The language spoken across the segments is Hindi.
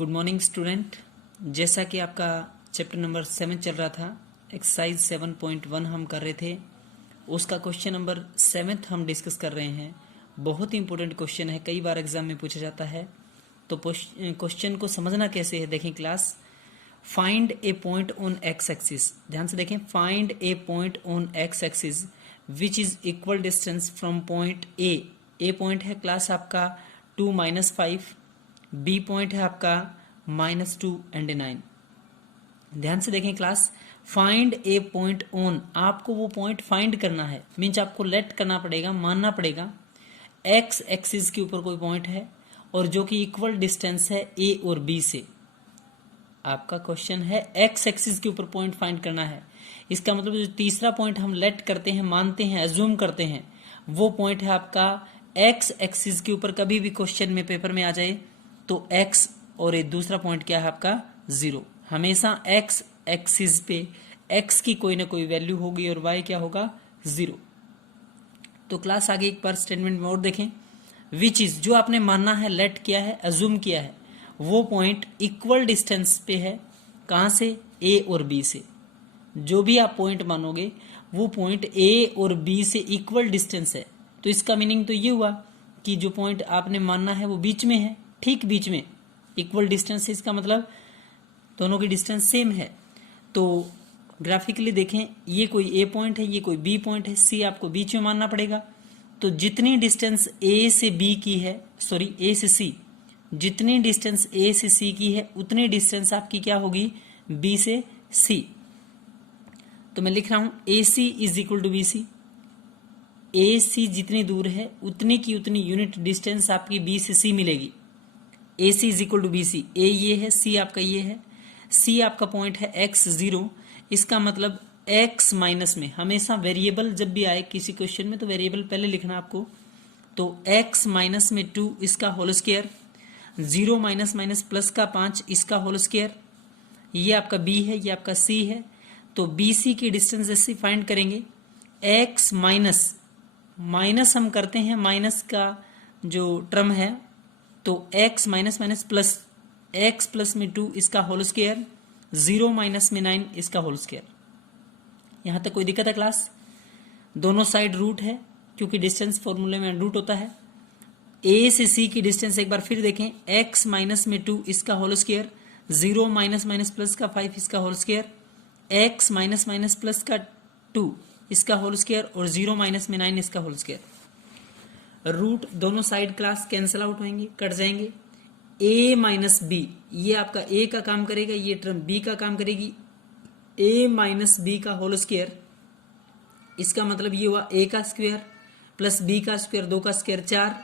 Good morning student. जैसा कि आपका चैप्टर नंबर 7 चल रहा था, एक्सरसाइज 7.1 हम कर रहे थे, उसका क्वेश्चन नंबर 7 हम डिस्कस कर रहे हैं। बहुत ही इंपॉर्टेंट क्वेश्चन है, कई बार एग्जाम में पूछा जाता है। तो क्वेश्चन को समझना कैसे है, देखें class. Find a point on X axis, ध्यान से देखें। Find a point on X axis which is equal distance from point A point है क्लास आपका 2 - 5, बी पॉइंट है आपका -2 एंड 9। ध्यान से देखें class. Find a point on, आपको वो पॉइंट फाइंड करना है, मीन्स आपको लेट करना पड़ेगा, मानना पड़ेगा एक्स एक्सिस के ऊपर कोई पॉइंट है और जो कि इक्वल डिस्टेंस है ए और बी से। आपका क्वेश्चन है एक्स एक्सिस के ऊपर पॉइंट फाइंड करना है। इसका मतलब जो तीसरा पॉइंट हम लेट करते हैं, मानते हैं, अज्यूम करते हैं, वो पॉइंट है आपका एक्स एक्सिस के ऊपर। कभी भी क्वेश्चन में पेपर में आ जाए तो एक्स और ये दूसरा पॉइंट क्या है आपका 0। हमेशा एक्स एक्सिस पे एक्स की कोई ना कोई वैल्यू होगी और वाई क्या होगा 0। तो क्लास आगे एक बार स्टेटमेंट में और देखें। विच इज, जो आपने मानना है, लेट किया है, अज्यूम किया है, वो पॉइंट इक्वल डिस्टेंस पे है। कहां से? ए और बी से। जो भी आप पॉइंट मानोगे वो पॉइंट ए और बी से इक्वल डिस्टेंस है। तो इसका मीनिंग तो ये हुआ कि जो पॉइंट आपने मानना है वो बीच में है, ठीक बीच में, इक्वल डिस्टेंस है। इसका मतलब दोनों की डिस्टेंस सेम है। तो ग्राफिकली देखें, ये कोई ए पॉइंट है, ये कोई बी पॉइंट है, सी आपको बीच में मानना पड़ेगा। तो जितनी डिस्टेंस ए से बी की है, सॉरी ए से सी, जितनी डिस्टेंस ए से सी की है उतनी डिस्टेंस आपकी क्या होगी बी से सी। तो मैं लिख रहा हूं A C is equal to B C. A C जितनी दूर है उतनी की उतनी यूनिट डिस्टेंस आपकी बी से सी मिलेगी। A C is equal to B C. A ये है, सी आपका ये है, सी आपका पॉइंट है x0। इसका मतलब x माइनस में, हमेशा वेरिएबल जब भी आए किसी क्वेश्चन में तो वेरिएबल पहले लिखना आपको। तो x माइनस में 2 इसका whole square, 0 minus minus plus का 5 इसका होल स्क्वायर। ये आपका b है, ये आपका c है। तो बी सी की डिस्टेंस जैसे फाइंड करेंगे, x माइनस माइनस हम करते हैं, माइनस का जो टर्म है, तो x minus minus plus, x plus में 2 इसका होल स्क्वायर, 0 माइनस में 9 इसका होल स्क्वायर। यहां तक कोई दिक्कत है क्लास? दोनों साइड रूट है क्योंकि डिस्टेंस फॉर्मूले में रूट होता है। a से c की डिस्टेंस एक बार फिर देखें, x माइनस में 2 इसका whole square, 0 minus minus plus का 5 इसका whole square, x minus minus plus का 2 इसका होल स्क्वायर और 0 माइनस में 9 इसका होल स्क्वायर। रूट दोनों साइड क्लास कैंसिल आउट होंगे, कट जाएंगे। a माइनस बी, ये आपका a का काम करेगा, ये टर्म b का काम करेगी। a माइनस बी का होल स्क्वायर, इसका मतलब ये हुआ a का स्क्वायर प्लस b का स्क्वायर, 2 का स्क्वायर 4।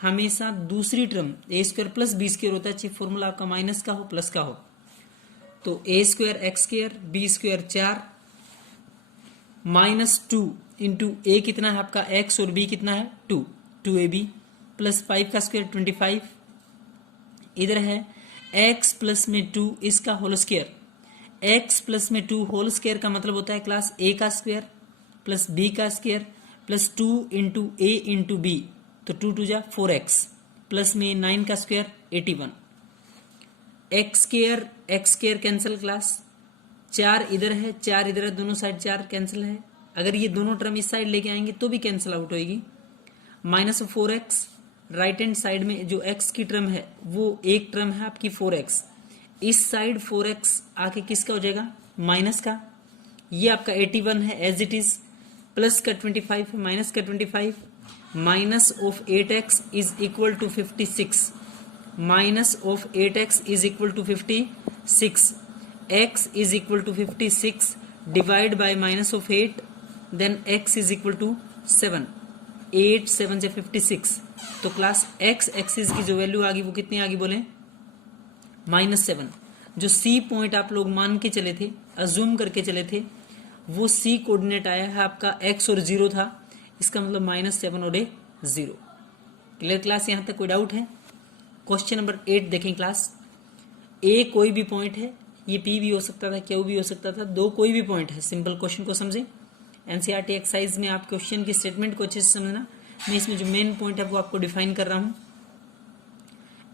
हमेशा दूसरी term a square plus b square होता है, चाहे फॉर्मूला आपका माइनस का हो प्लस का हो। तो a square x square b square 4 minus 2 into a कितना है आपका x और b कितना है 2ab प्लस 5 का स्क्वायर 25। इधर है x प्लस में 2 इसका होल स्क्वायर। x प्लस में 2 होल स्क्वायर का मतलब होता है क्लास a का स्क्वायर प्लस b का square plus 2 into a into b, तो 2 2 जा 4x प्लस में 9 का square 81। x square cancel class, 4 इधर है 4 इधर है, दोनों साइड 4 कैंसिल है। अगर ये दोनों टर्म इस साइड लेके आएंगे तो भी कैंसिल आउट होगी। Minus 4x, right hand side में जो x की टर्म है वो एक टर्म है आपकी 4x, इस साइड 4x आके किसका हो जाएगा माइनस का। ये आपका 81 है एज इट इज, प्लस का 25 है, माइनस का 25, minus of 8x is equal to 56, minus of 8x is equal to 56, x is equal to 56 divide by minus of 8, then x is equal to 7, 8 7 से 56। तो क्लास x एक्सिस की जो वैल्यू आ गई वो कितनी आ गई बोले -7। जो c पॉइंट आप लोग मान के चले थे, अज्यूम करके चले थे, वो c कोऑर्डिनेट आया है आपका x और 0 था, इसका मतलब -7 और 0। Clear class? यहां तक कोई डाउट है? क्वेश्चन नंबर 8 देखें क्लास। a कोई भी पॉइंट है, ये p भी हो सकता था, q भी हो सकता था, दो कोई भी पॉइंट है। सिंपल क्वेश्चन को समझे, एनसीईआरटी एक्सरसाइज में आप क्वेश्चन की स्टेटमेंट को अच्छे से समझना। मैं इसमें जो मेन पॉइंट है वो आपको डिफाइन कर रहा हूं।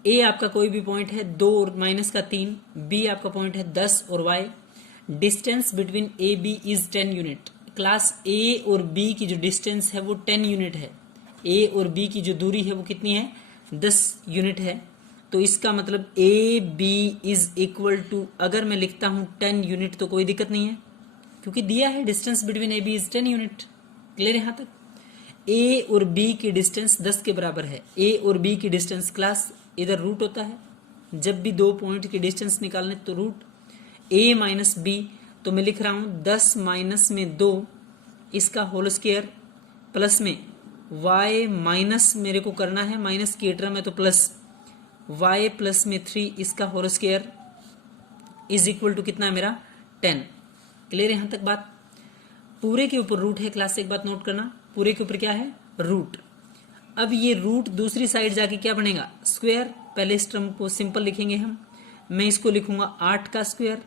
ए आपका कोई भी पॉइंट है 2 और माइनस का 3, बी आपका पॉइंट है 10 और Y. Distance between A B is 10 unit. Class A और बी की जो डिस्टेंस है वो 10 यूनिट है। ए और बी की जो दूरी है वो कितनी है, 10 यूनिट है। तो इसका मतलब A B is equal to, अगर मैं लिखता हूं 10 यूनिट तो कोई दिक्कत नहीं है, क्योंकि दिया है distance between A B is 10 unit. Clear यहां तक? ए और बी की डिस्टेंस 10 के बराबर है। ए और बी की डिस्टेंस, क्लास इधर रूट होता है, जब भी दो पॉइंट की डिस्टेंस निकालने तो रूट ए माइनस बी, तो मैं लिख रहा हूं 10 माइनस में 2 इसका होल स्क्वायर प्लस में y माइनस मेरे को करना है, माइनस की टर्म है तो प्लस y प्लस में 3 इसका whole square is equal to कितना है मेरा 10। क्लियर यहां तक बात? पूरे के ऊपर रूट है क्लास, एक बात नोट करना, पूरे के ऊपर क्या है, रूट। अब ये रूट दूसरी साइड जाके क्या बनेगा, स्क्वायर। पहले इस टर्म को सिंपल लिखेंगे हम, मैं इसको लिखूंगा 8 का स्क्वायर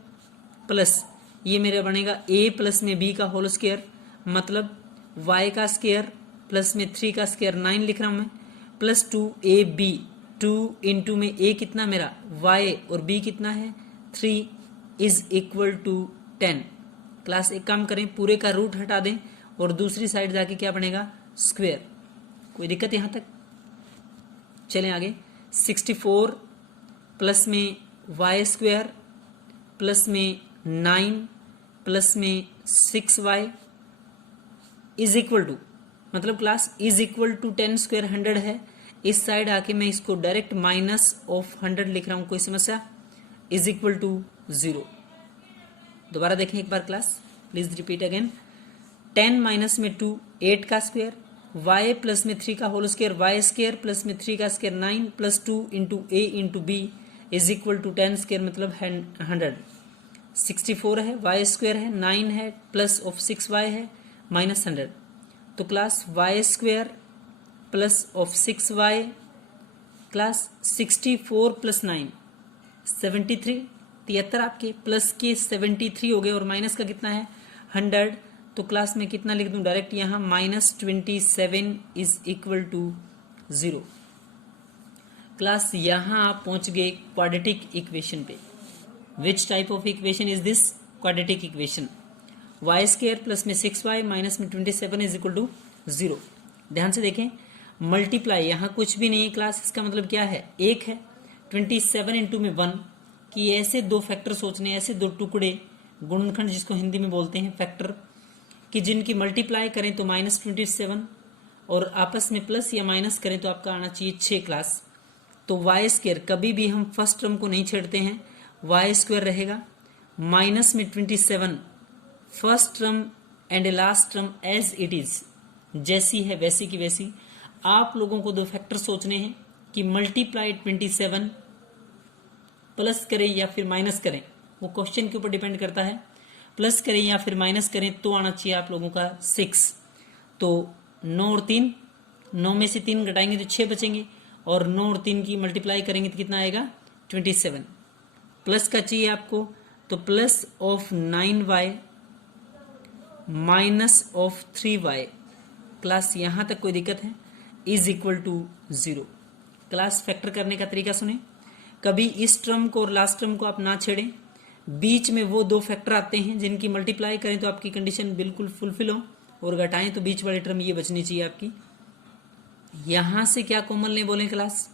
प्लस ये मेरा बनेगा a प्लस में b का होल स्क्वायर, मतलब y का स्क्वायर प्लस में 3 का स्क्वायर 9 लिख रहा हूं मैं, प्लस 2ab, 2 इंटू में a कितना मेरा y और b कितना है 3 इज इक्वल टू 10। क्लास एक काम करें, पूरे का रूट हटा दें और दूसरी साइड जाके क्या बनेगा, स्क्वायर। कोई दिक्कत यहां तक? चलें आगे। 64 प्लस में y स्क्वायर प्लस में 9 प्लस में 6y इज इक्वल टू, मतलब class is equal to 10 square 100 है। इस साइड आके मैं इसको डायरेक्ट माइनस ऑफ 100 लिख रहा हूं, कोई समस्या? Is equal to 0। दोबारा देखें एक बार class, please repeat again. 10 minus में 2 8 का स्क्वायर, y प्लस में 3 का whole square, y square plus में 3 का square 9 plus 2 into a into b is equal to 10 square मतलब 100। 64 है, y स्क्वायर है, 9 है, प्लस ऑफ 6y है, माइनस 100। तो class y square plus of 6y, class 64 plus 9 73, 73 आपके प्लस के 73 हो गए और माइनस का कितना है 100। तो क्लास में कितना लिख दूं डायरेक्ट यहां, -27 इज इक्वल टू 0। क्लास यहां आप पहुंच गए क्वाड्रेटिक इक्वेशन पे। Which type of equation is this? Quadratic equation. y square plus में 6y माइनस में 27 इज इक्वल टू 0। ध्यान से देखें, मल्टीप्लाई यहां कुछ भी नहीं है क्लास, इसका मतलब क्या है, 1 है। 27 इंटू में 1 कि ऐसे दो फैक्टर सोचने, ऐसे दो टुकड़े, गुणनखंड जिसको हिंदी में बोलते हैं फैक्टर, कि जिनकी मल्टीप्लाई करें तो -27 और आपस में प्लस या माइनस करें तो आपका आना चाहिए 6 क्लास। तो y स्क्वायर कभी भी हम फर्स्ट टर्म को नहीं छेड़ते हैं, y स्क्वायर रहेगा माइनस में 27, first term and last term as it is, जैसी है वैसी की वैसी। आप लोगों को दो फैक्टर सोचने हैं कि मल्टीप्लाई 27 प्लस करें या फिर माइनस करें, वो क्वेश्चन के ऊपर डिपेंड करता है। प्लस करें या फिर माइनस करें तो आना चाहिए आप लोगों का 6। तो 9 और 3, 9 में से 3 घटाएंगे तो 6 बचेंगे और 9 और 3 की मल्टीप्लाई करेंगे तो कितना आएगा 27। प्लस का चाहिए आपको तो plus of 9y minus of 3y, class यहां तक कोई दिक्कत है, is equal to 0। Class factor करने का तरीका सुने, कभी इस टर्म को और लास्ट टर्म को आप ना छेड़ें, बीच में वो दो फैक्टर आते हैं जिनकी मल्टीप्लाई करें तो आपकी कंडीशन बिल्कुल फुलफिल हो, और घटाएं तो बीच वाली टर्म ये बचनी चाहिए आपकी। यहां से क्या कॉमन ले बोले क्लास,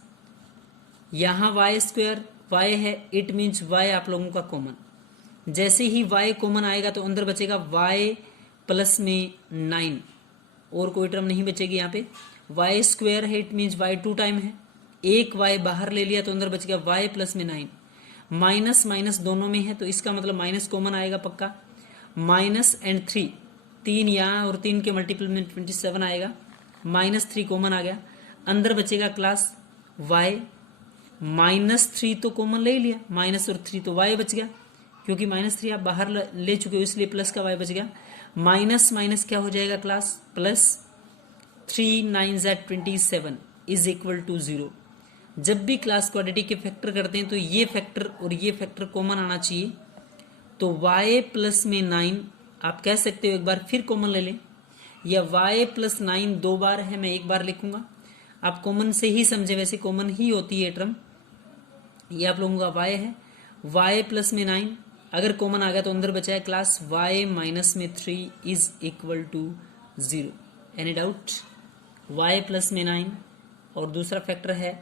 यहां y स्क्वायर y है, इट मीन्स y आप लोगों का कॉमन। जैसे ही y कॉमन आएगा तो अंदर बचेगा y प्लस में 9 और कोई टर्म नहीं बचेगी। यहाँ पे y स्क्वायर है, इट मीन्स y 2 टाइम है, एक y बाहर ले लिया तो अंदर बचेगा y प्लस में 9। माइनस माइनस दोनों में है तो इसका मतलब माइनस कॉमन आएगा पक्का। माइनस एंड 3, 3 यहाँ और 3 के मल्टीपल में 27 आएगा, -3 कॉमन आ गया, अंदर बचेगा क्लास y। -3 तो कॉमन ले लिया, माइनस और 3 तो y बच गया, क्योंकि -3 आप बाहर ले चुके हो इसलिए प्लस का y बच गया। माइनस माइनस क्या हो जाएगा class, plus 3 9 27 is equal to 0। जब भी क्लास क्वाड्रेटिक के फैक्टर करते हैं तो ये फैक्टर और ये फैक्टर कॉमन आना चाहिए। तो y प्लस में 9 आप कह सकते हो एक बार फिर कॉमन ले लें, या y प्लस 9 2 बार है, मैं एक बार लिखूंगा, आप कॉमन से ही समझे, वैसे कॉमन ही होती है टर्म। ये आप लोगों का y है, y प्लस में 9, अगर कॉमन आ गया तो अंदर बचा है क्लास y माइनस में 3 is equal to 0। Any doubt? y plus में 9 और दूसरा फैक्टर है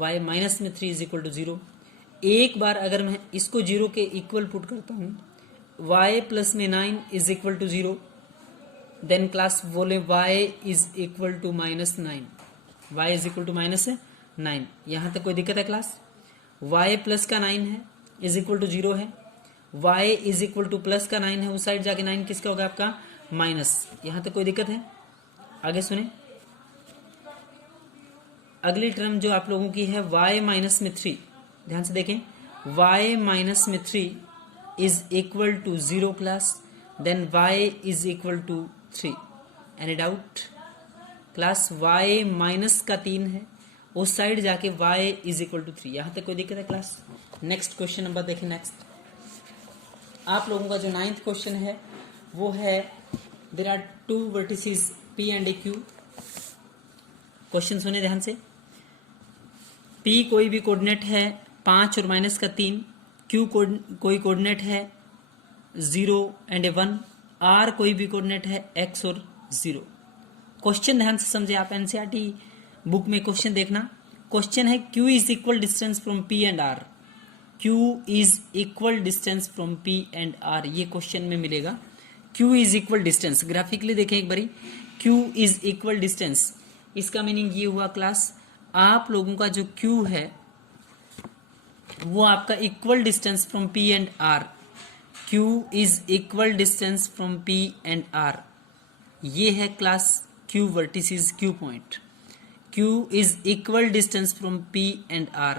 y माइनस में 3 इज इक्वल टू 0। एक बार अगर मैं इसको 0 के इक्वल पुट करता हूँ, y प्लस में 9 is equal to 0, then class बोले y is equal to minus 9, y is equal to minus 9। यहाँ तक कोई दिक्कत है क्लास? y प्लस का 9 है इज इक्वल टू 0 है, y is equal two plus का 9 है, उस साइड जाके 9 किसका होगा आपका? माइनस। यहाँ तक कोई दिक्कत है? आगे सुने, अगली टर्म जो आप लोगों की है y माइनस में 3, ध्यान से देखें, y माइनस में 3 is equal to 0 class, then y is equal to 3। Any doubt? Class y minus का 3 है, उस साइड जाके y इज इक्वल टू 3। यहाँ तक कोई दिक्कत है क्लास? नेक्स्ट क्वेश्चन नंबर देखें। नेक्स्ट आप लोगों का जो 9th क्वेश्चन है वो है there are 2 vertices p and q। Question सुने ध्यान से। p कोई भी कोऑर्डिनेट है 5 और माइनस का 3, q कोई कोऑर्डिनेट है 0 एंड 1, r कोई भी कोऑर्डिनेट है x और 0। क्वेश्चन ध्यान से समझे आप, एनसीईआरटी बुक में क्वेश्चन देखना। क्वेश्चन है q is equal distance from p and r, q is equal distance from p and r, ये क्वेश्चन में मिलेगा। q is equal distance, graphically देखें एक बारी, q इज इक्वल डिस्टेंस, इसका मीनिंग ये हुआ क्लास आप लोगों का जो q है वो आपका equal distance from p and r, q is equal distance from p and r, ये है class q vertices q point, q is equal distance from p and r।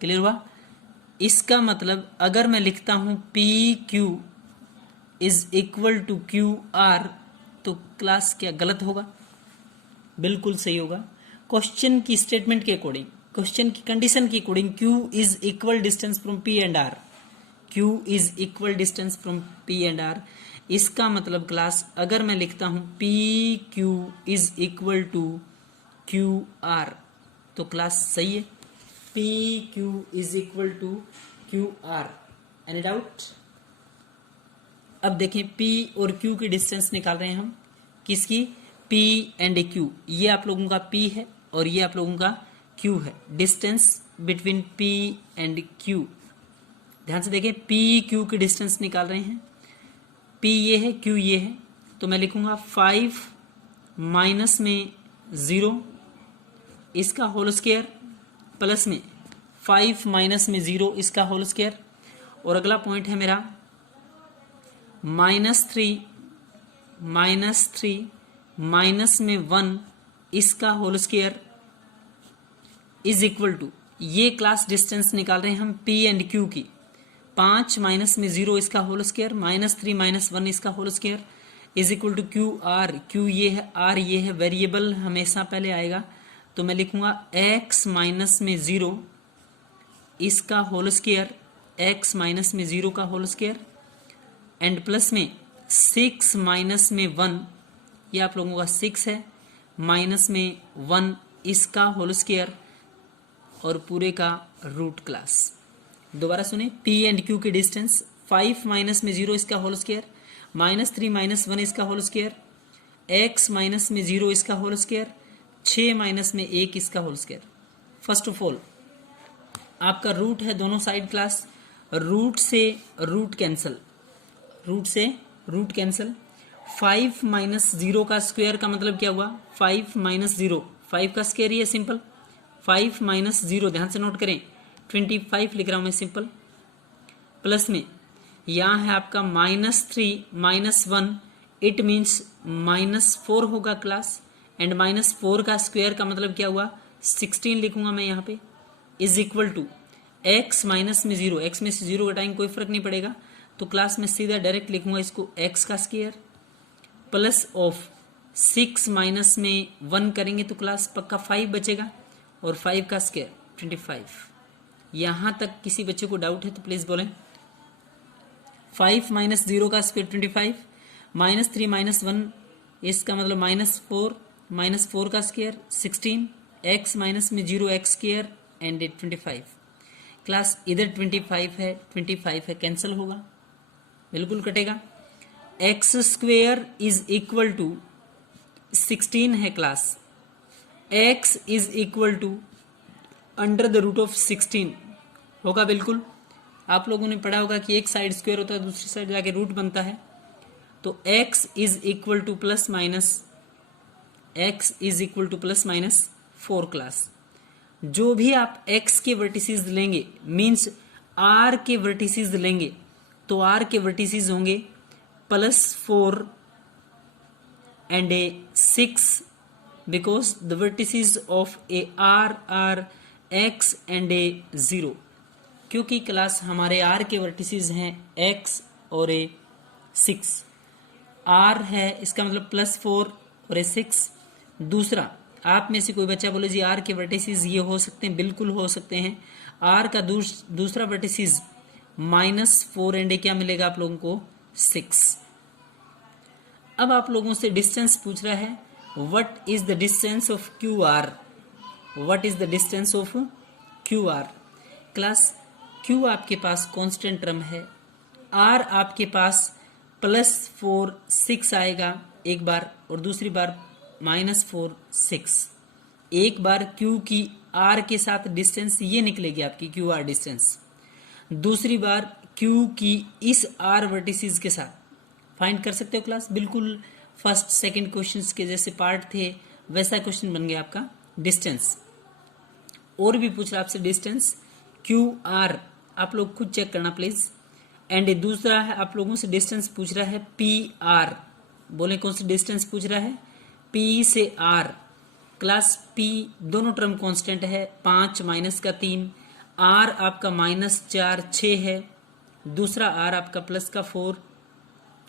Clear हुआ? इसका मतलब अगर मैं लिखता हूं P Q is equal to Q R, तो क्लास क्या गलत होगा? बिल्कुल सही होगा। क्वेश्चन की स्टेटमेंट के अकॉर्डिंग, क्वेश्चन की कंडीशन के according q is equal distance from p and r, q is equal distance from p and r। इसका मतलब क्लास अगर मैं लिखता हूं P Q is equal to Q R, तो क्लास सही है, P Q is equal to Q R. Any doubt? अब देखें p और q की डिस्टेंस निकाल रहे हैं हम, किसकी? p एंड q, ये आप लोगों का p है और ये आप लोगों का q है, distance between p and q। ध्यान से देखें, p q की डिस्टेंस निकाल रहे हैं, p ये है, q ये है, तो मैं लिखूंगा 5 माइनस में 0 इसका होल स्क्वायर प्लस में 5 माइनस में 0 इसका होल स्क्वायर, और अगला पॉइंट है मेरा -3 माइनस में 1 इसका whole square is equal to, ये क्लास डिस्टेंस निकाल रहे हैं हम p एंड q की, 5 माइनस में 0 इसका होल स्क्वायर, -3 माइनस 1 इसका whole square is equal to Q R. q ये है, r ये है, वेरिएबल हमेशा पहले आएगा, तो मैं लिखूंगा x माइनस में 0 इसका होल स्क्वायर, x माइनस में 0 का होल स्क्वायर, एंड प्लस में 6 माइनस में 1, ये आप लोगों का 6 है, माइनस में 1 इसका होल स्क्वायर, और पूरे का रूट क्लास। दोबारा सुने, p एंड q की डिस्टेंस 5 माइनस में 0 इसका होल स्क्वायर, -3 माइनस 1 इसका होल स्क्वायर, x माइनस में 0 इसका होल स्क्वायर, 6 माइनस में 1 इसका whole square. First of all आपका रूट है दोनों साइड क्लास, रूट से रूट कैंसल, रूट से रूट कैंसल। 5 माइनस 0 का स्क्वायर का मतलब क्या हुआ? 5 माइनस 0, 5 का स्क्वायर ही है सिंपल, 5 माइनस 0, ध्यान से नोट करें, 25 लिख रहा हूं मैं सिंपल, प्लस में यहाँ है आपका -3 माइनस 1, इट मीन्स -4 होगा क्लास, एंड -4 का स्क्वायर का मतलब क्या हुआ? 16 लिखूंगा मैं यहाँ पे, is equal to x minus में 0, x में से 0 घटाएंगे कोई फर्क नहीं पड़ेगा, तो क्लास में सीधा डायरेक्ट लिखूंगा इसको x का स्क्वायर प्लस ऑफ 6 माइनस में 1 करेंगे तो क्लास पक्का 5 बचेगा, और 5 का स्क्वायर 25। यहां तक किसी बच्चे को डाउट है तो प्लीज बोलें। 5 माइनस 0 का स्क्वायर 25, -3 माइनस 1 इसका मतलब -4 का स्क्वायर 16, x माइनस में 0 x स्क्वायर एंड 25। क्लास इधर 25 है, 25 है, कैंसिल होगा, बिल्कुल कटेगा। X square is equal to 16 है class, X is equal to under the root of 16 होगा, बिल्कुल। आप लोगों ने पढ़ा होगा कि एक साइड स्क्वायर होता है, दूसरी साइड जाके रूट बनता है। तो x is equal two plus minus 4 class. जो भी आप x के वर्टिसेस लेंगे मींस r के वर्टिसेस लेंगे तो r के वर्टिसेस होंगे +4 and a 6 because the vertices of a r are x and a 0, क्योंकि क्लास हमारे r के वर्टिसेस हैं x और a 6, r है इसका मतलब +4 और a 6। दूसरा, आप में से कोई बच्चा बोले जी r के वर्टिसेस ये हो सकते हैं, बिल्कुल हो सकते हैं। r का दूसरा वर्टिसेस -4 एंड क्या मिलेगा आप लोगों को 6। अब आप लोगों से डिस्टेंस पूछ रहा है, what is the distance of Q R, what is the distance of Q R. Class Q आपके पास कांस्टेंट टर्म है, आर आपके पास +4 6 आएगा एक बार और दूसरी बार -4 6। एक बार क्यू की आर के साथ डिस्टेंस ये निकलेगी आपकी क्यू आर डिस्टेंस, दूसरी बार क्यू की इस आर वर्टिसेस के साथ फाइंड कर सकते हो क्लास, बिल्कुल फर्स्ट सेकंड क्वेश्चंस के जैसे पार्ट थे वैसा क्वेश्चन बन गया आपका डिस्टेंस। और भी पूछ रहा आपसे डिस्टेंस क्यू आर, आप लोग खुद चेक करना प्लीज। एंड दूसरा है आप लोगों से डिस्टेंस पूछ रहा है पी आर, बोले कौन सा डिस्टेंस पूछ रहा है, पी से आर। क्लास पी दोनों टर्म कांस्टेंट है, 5 -3, आर आपका -4 6 है, दूसरा आर आपका +4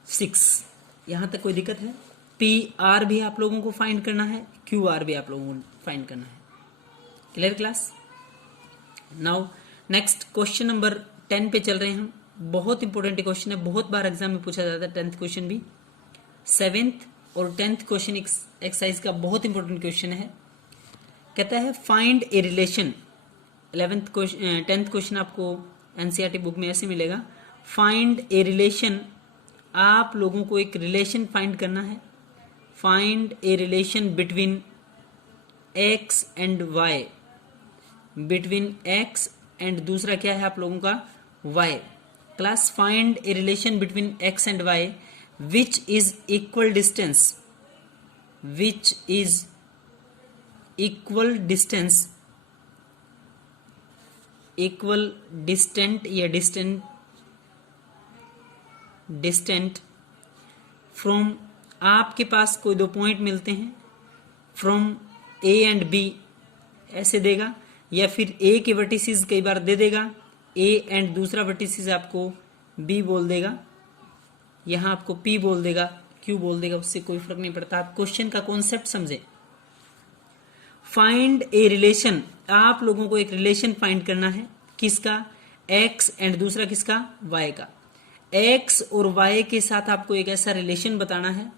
6। यहां तक कोई दिक्कत है? पी आर भी आप लोगों को फाइंड करना है, क्यू आर भी आप लोगों को फाइंड करना है। Clear class? Now next question number 10 पे चल रहे हैं हम। बहुत इंपॉर्टेंट क्वेश्चन है, बहुत बार एग्जाम में पूछा जाता है, 10th क्वेश्चन भी। 7th और 10th क्वेश्चन एक्सरसाइज का बहुत इंपॉर्टेंट क्वेश्चन है। कहता है find a relation. 10th question आपको एनसीईआरटी बुक में ऐसे मिलेगा, फाइंड ए रिलेशन। आप लोगों को एक रिलेशन फाइंड करना है, find a relation between x and y, between x and दूसरा क्या है आप लोगों का y। Class find a relation between x and y which is equal distance, which is equal distance, equal distant या डिस्टेंट फ्रॉम, आपके पास कोई दो पॉइंट मिलते हैं, फ्रॉम ए एंड बी ऐसे देगा, या फिर ए के वर्टिसेस कई बार दे देगा ए एंड दूसरा वर्टिसेस आपको बी बोल देगा, यहां आपको पी बोल देगा, क्यू बोल देगा, उससे कोई फर्क नहीं पड़ता। आप क्वेश्चन का कॉन्सेप्ट समझे। फाइंड ए रिलेशन, आप लोगों को एक रिलेशन फाइंड करना है, किसका, एक्स एंड दूसरा किसका, वाई का। एक्स और वाई के साथ आपको एक ऐसा रिलेशन बताना है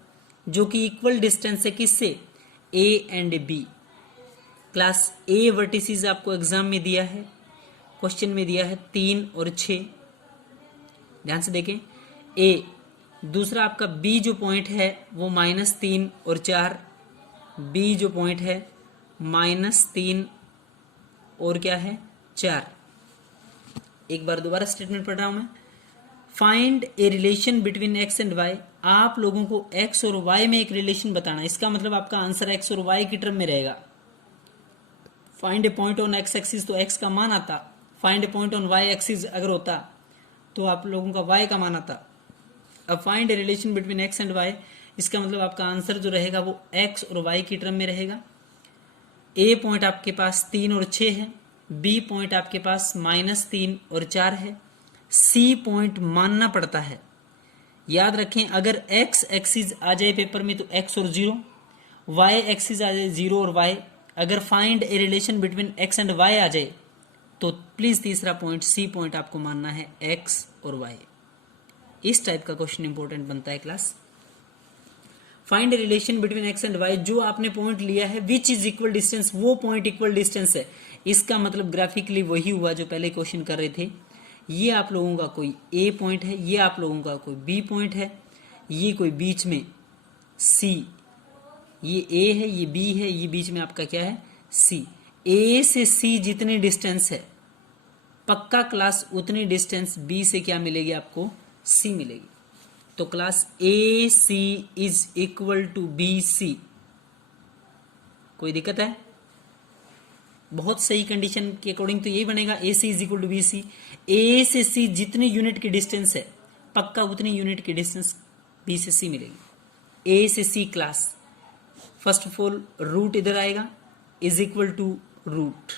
जो कि इक्वल डिस्टेंस है किससे, A and B. Class A vertices आपको एग्जाम में दिया है, क्वेश्चन में दिया है 3 और 6, ध्यान से देखें। ए, दूसरा आपका बी जो पॉइंट है वो -3 और 4, बी जो पॉइंट है -3 और क्या है 4। एक बार दोबारा स्टेटमेंट पढ़ रहा हूं मैं। Find a relation between X and Y, आप लोगों को एक्स और वाई में एक रिलेशन बताना, इसका मतलब आपका आंसर एक्स और वाई की टर्म में रहेगा। Find a point on X axis तो एक्स का मान आता, find a point on Y axis अगर होता तो आप लोगों का वाई का मान आता। अब find a relation between X and Y, इसका मतलब आपका आंसर जो रहेगा वो एक्स और वाई की टर्म में रहेगा। ए पॉइंट आपके पास 3 और 6 है, बी पॉइंट आपके पास -3 और 4 है, सी पॉइंट मानना पड़ता है। याद रखें अगर एक्स एक्सिस आ जाए पेपर में तो एक्स और 0, वाई एक्सिस आ जाए 0 और वाई, अगर find a relation between X and Y आ जाए तो प्लीज तीसरा पॉइंट सी पॉइंट आपको मानना है एक्स और वाई। इस टाइप का क्वेश्चन इंपॉर्टेंट बनता है class. Find a relation between X and Y, जो आपने पॉइंट लिया है विच इज इक्वल डिस्टेंस, वो पॉइंट इक्वल डिस्टेंस है। इसका मतलब ग्राफिकली वही हुआ जो पहले क्वेश्चन कर रहे थे। ये आप लोगों का कोई ए पॉइंट है, ये आप लोगों का कोई बी पॉइंट है, ये कोई बीच में सी, ये ए है, ये बी है, ये बीच में आपका क्या है सी। ए से सी जितनी डिस्टेंस है पक्का क्लास उतनी डिस्टेंस बी से क्या मिलेगी आपको, सी मिलेगी। तो class A C is equal to B C. कोई दिक्कत है? बहुत सही कंडीशन के अकॉर्डिंग तो यही बनेगा, A C is equal to B C. A से सी जितनी यूनिट की डिस्टेंस है पक्का उतनी यूनिट की डिस्टेंस बी से सी मिलेगी। ए से C class, first of all root इधर आएगा इज इक्वल टू रूट।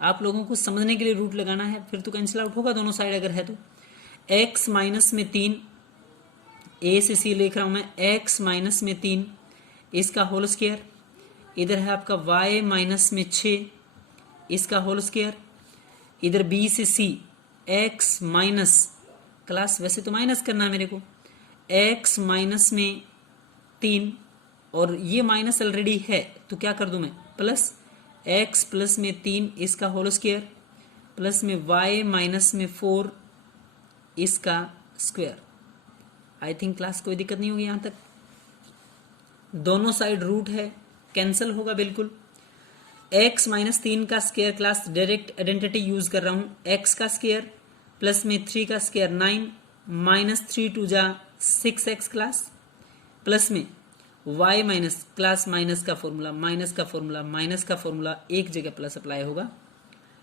आप लोगों को समझने के लिए रूट लगाना है, फिर तो कैंसिल आउट होगा दोनों साइड अगर है तो। x माइनस में 3, ए से सी लिख रहा हूं मैं, x माइनस में 3 इसका होल स्क्वायर, इधर है आपका y माइनस में 6 इसका होल स्क्वायर, इधर b से c x माइनस, क्लास वैसे तो माइनस करना है मेरे को, x माइनस में 3 और ये माइनस ऑलरेडी है तो क्या कर दूं मैं प्लस, x प्लस में 3 इसका होल स्क्वायर प्लस में y माइनस में 4 इसका स्क्वायर। आई थिंक क्लास कोई दिक्कत नहीं होगी यहां तक। दोनों साइड रूट है, कैंसिल होगा बिल्कुल। x माइनस 3 का square class direct identity use कर रहा हूं, x का स्क्वायर प्लस में 3 का स्क्वायर 9 माइनस 3 टू जा 6x क्लास प्लस में y माइनस, क्लास माइनस का फॉर्मूला माइनस का फॉर्मूला माइनस का फॉर्मूला एक जगह प्लस अप्लाई होगा,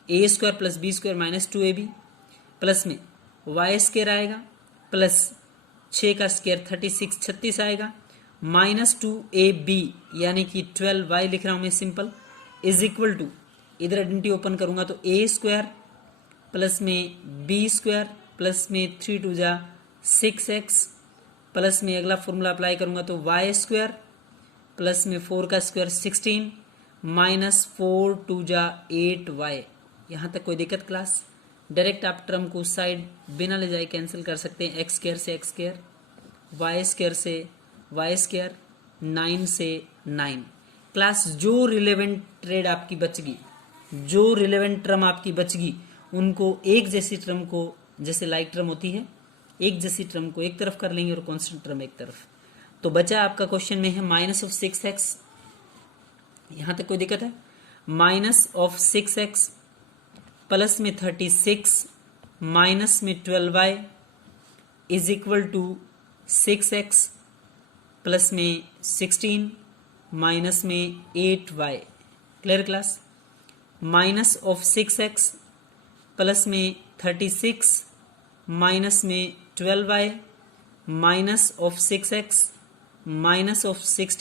A square plus B square minus 2ab plus में y स्क्वायर आएगा प्लस 6 का स्क्वायर 36 आएगा माइनस 2ab यानी कि 12y लिख रहा हूं मैं सिंपल इज इक्वल टू, इधर आइडेंटिटी ओपन करूंगा तो a स्क्वायर प्लस में b स्क्वायर प्लस में 3 टू जा 6x प्लस में अगला फॉर्मूला अप्लाई करूंगा तो y स्क्वायर प्लस में 4 का स्क्वायर 16 माइनस 4 टू जा 8y। यहां तक कोई दिक्कत क्लास? डायरेक्ट आप टर्म को साइड बिना ले जाए कैंसिल कर सकते हैं, एक्स स्क्वायर से एक्स स्क्वायर, वाई स्क्वायर से वाई स्क्वायर, 9 से 9। क्लास जो रिलेवेंट ट्रेड आपकी बचगी, जो रिलेवेंट टर्म आपकी बचगी उनको एक जैसी टर्म को, जैसे लाइक टर्म होती है एक जैसी टर्म को एक तरफ कर लेंगे और कांस्टेंट टर्म एक तरफ। तो बचा आपका क्वेश्चन में है माइनस ऑफ 6x, यहां तक कोई दिक्कत है? माइनस ऑफ 6x प्लस में 36 माइनस में 12y is equal to 6x plus में 16 माइनस में 8y। Clear class? Minus of 6x plus में 36 माइनस में 12y minus of 6x minus of 16